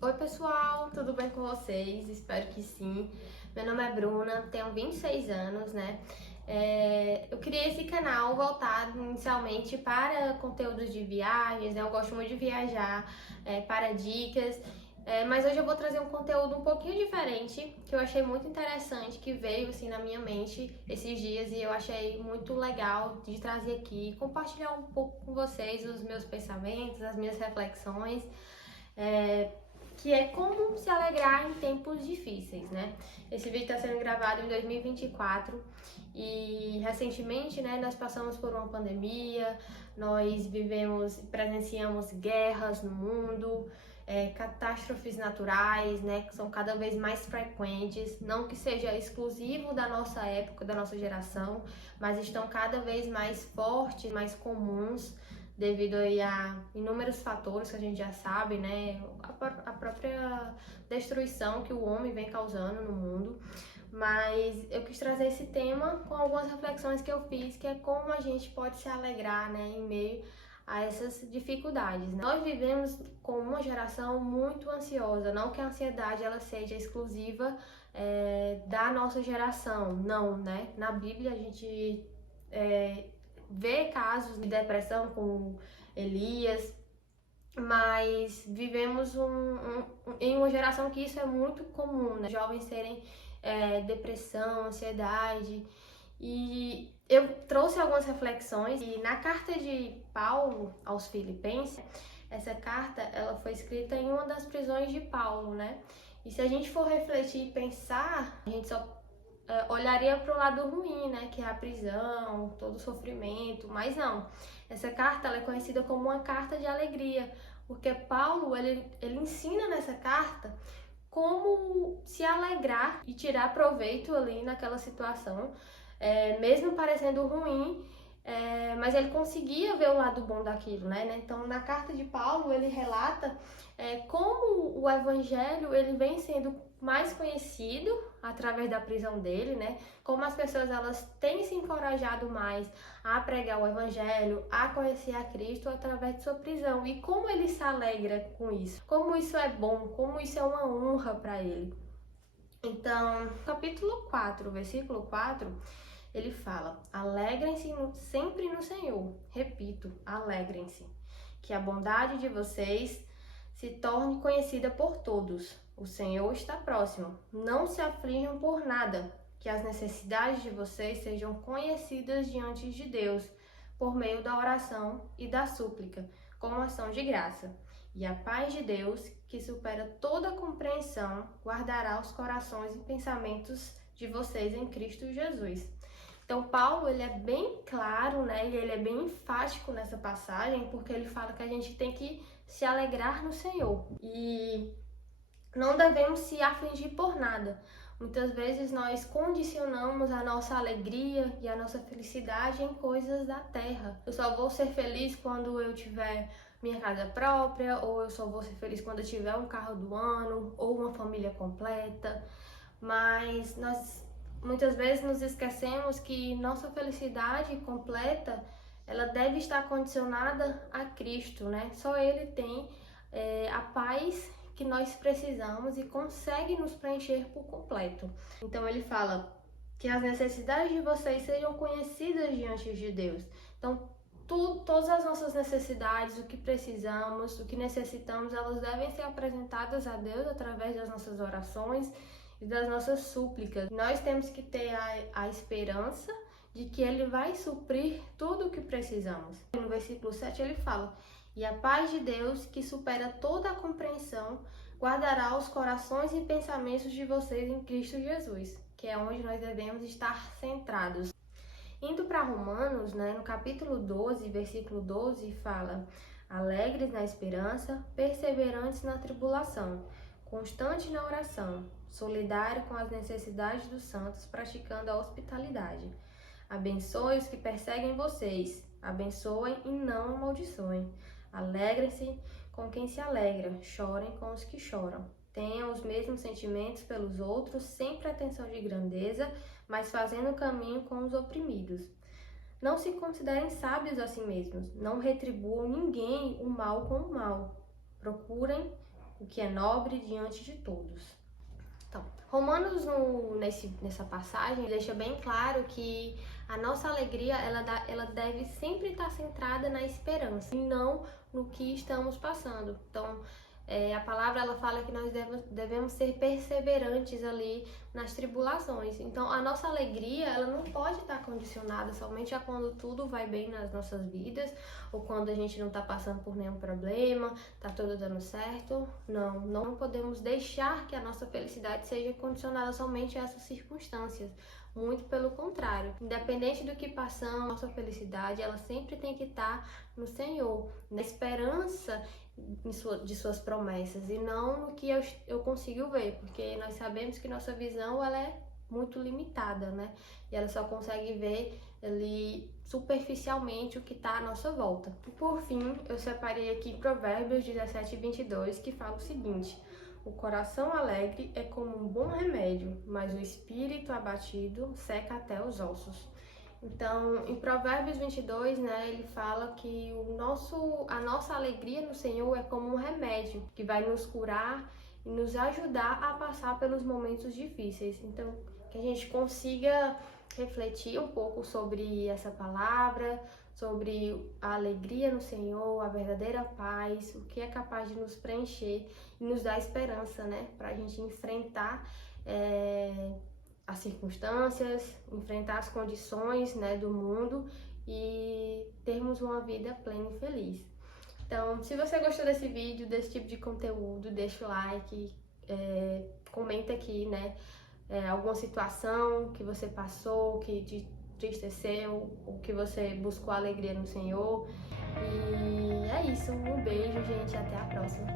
Oi pessoal, tudo bem com vocês? Espero que sim. Meu nome é Bruna, tenho 26 anos, né? Eu criei esse canal voltado inicialmente para conteúdos de viagens, né? Eu gosto muito de viajar, para dicas, mas hoje eu vou trazer um conteúdo um pouquinho diferente, que eu achei muito interessante, que veio assim na minha mente esses dias e eu achei muito legal de trazer aqui, compartilhar um pouco com vocês os meus pensamentos, as minhas reflexões. É, que é como se alegrar em tempos difíceis, né? Esse vídeo está sendo gravado em 2024 e recentemente, né, nós passamos por uma pandemia, nós presenciamos guerras no mundo, catástrofes naturais, né, que são cada vez mais frequentes, não que seja exclusivo da nossa época, da nossa geração, mas estão cada vez mais fortes, mais comuns devido aí a inúmeros fatores que a gente já sabe, né? A própria destruição que o homem vem causando no mundo. Mas eu quis trazer esse tema com algumas reflexões que eu fiz, que é como a gente pode se alegrar, né, em meio a essas dificuldades, né? Nós vivemos com uma geração muito ansiosa, não que a ansiedade ela seja exclusiva da nossa geração, não, né? Na Bíblia a gente vê casos de depressão como Elias, mas vivemos em uma geração que isso é muito comum, né? Jovens terem depressão, ansiedade. E eu trouxe algumas reflexões e na carta de Paulo aos Filipenses, essa carta ela foi escrita em uma das prisões de Paulo, né? E se a gente for refletir e pensar, a gente só olharia para o lado ruim, né, que é a prisão, todo o sofrimento, mas não. Essa carta ela é conhecida como uma carta de alegria, porque Paulo ele ensina nessa carta como se alegrar e tirar proveito ali naquela situação, mesmo parecendo ruim, mas ele conseguia ver o lado bom daquilo, né? Então, na carta de Paulo, ele relata como o evangelho ele vem sendo mais conhecido através da prisão dele, né? Como as pessoas elas têm se encorajado mais a pregar o evangelho, a conhecer a Cristo através de sua prisão e como ele se alegra com isso, como isso é bom, como isso é uma honra para ele. Então, capítulo 4, versículo 4, ele fala: alegrem-se sempre no Senhor. Repito, alegrem-se. Que a bondade de vocês se torne conhecida por todos. O Senhor está próximo. Não se aflijam por nada. Que as necessidades de vocês sejam conhecidas diante de Deus, por meio da oração e da súplica, com ação de graça. E a paz de Deus, que supera toda compreensão, guardará os corações e pensamentos de vocês em Cristo Jesus. Então, Paulo, ele é bem claro, né? E ele é bem enfático nessa passagem, porque ele fala que a gente tem que se alegrar no Senhor. E não devemos se afligir por nada. Muitas vezes nós condicionamos a nossa alegria e a nossa felicidade em coisas da terra. Eu só vou ser feliz quando eu tiver minha casa própria, ou eu só vou ser feliz quando eu tiver um carro do ano, ou uma família completa. Mas nós muitas vezes nos esquecemos que nossa felicidade completa ela deve estar condicionada a Cristo, né? Só Ele tem a paz que nós precisamos e consegue nos preencher por completo. Então ele fala que as necessidades de vocês sejam conhecidas diante de Deus. Então todas as nossas necessidades, o que precisamos, o que necessitamos, elas devem ser apresentadas a Deus através das nossas orações e das nossas súplicas. Nós temos que ter a esperança de que Ele vai suprir tudo o que precisamos. No versículo 7 ele fala: e a paz de Deus, que supera toda a compreensão, guardará os corações e pensamentos de vocês em Cristo Jesus, que é onde nós devemos estar centrados. Indo para Romanos, né, no capítulo 12, versículo 12, fala: alegres na esperança, perseverantes na tribulação, constante na oração, solidário com as necessidades dos santos, praticando a hospitalidade. Abençoe os que perseguem vocês, abençoem e não amaldiçoem. Alegrem-se com quem se alegra, chorem com os que choram. Tenham os mesmos sentimentos pelos outros, sem pretensão de grandeza, mas fazendo o caminho com os oprimidos. Não se considerem sábios a si mesmos, não retribuam ninguém o mal com o mal. Procurem o que é nobre diante de todos. Então, Romanos nessa passagem deixa bem claro que a nossa alegria ela deve sempre estar centrada na esperança e não no que estamos passando. Então, a palavra ela fala que nós devemos ser perseverantes ali nas tribulações. Então, a nossa alegria ela não pode estar condicionada somente a quando tudo vai bem nas nossas vidas ou quando a gente não está passando por nenhum problema, está tudo dando certo. Não podemos deixar que a nossa felicidade seja condicionada somente a essas circunstâncias. Muito pelo contrário, independente do que passamos, nossa felicidade ela sempre tem que estar no Senhor, na esperança de suas promessas e não no que eu consigo ver, porque nós sabemos que nossa visão ela é muito limitada, né? E ela só consegue ver ali superficialmente o que está à nossa volta. E por fim, eu separei aqui Provérbios 17:22, que fala o seguinte: o coração alegre é como um bom remédio, mas o espírito abatido seca até os ossos. Então, em Provérbios 22, né, ele fala que a nossa alegria no Senhor é como um remédio que vai nos curar e nos ajudar a passar pelos momentos difíceis. Então, que a gente consiga refletir um pouco sobre essa palavra, sobre a alegria no Senhor, a verdadeira paz, o que é capaz de nos preencher e nos dar esperança, né, para a gente enfrentar as circunstâncias, enfrentar as condições, né, do mundo e termos uma vida plena e feliz. Então, se você gostou desse vídeo, desse tipo de conteúdo, deixa o like, comenta aqui, né, alguma situação que você passou, que te entristeceu, ou que você buscou alegria no Senhor. E é isso, um beijo, gente, até a próxima.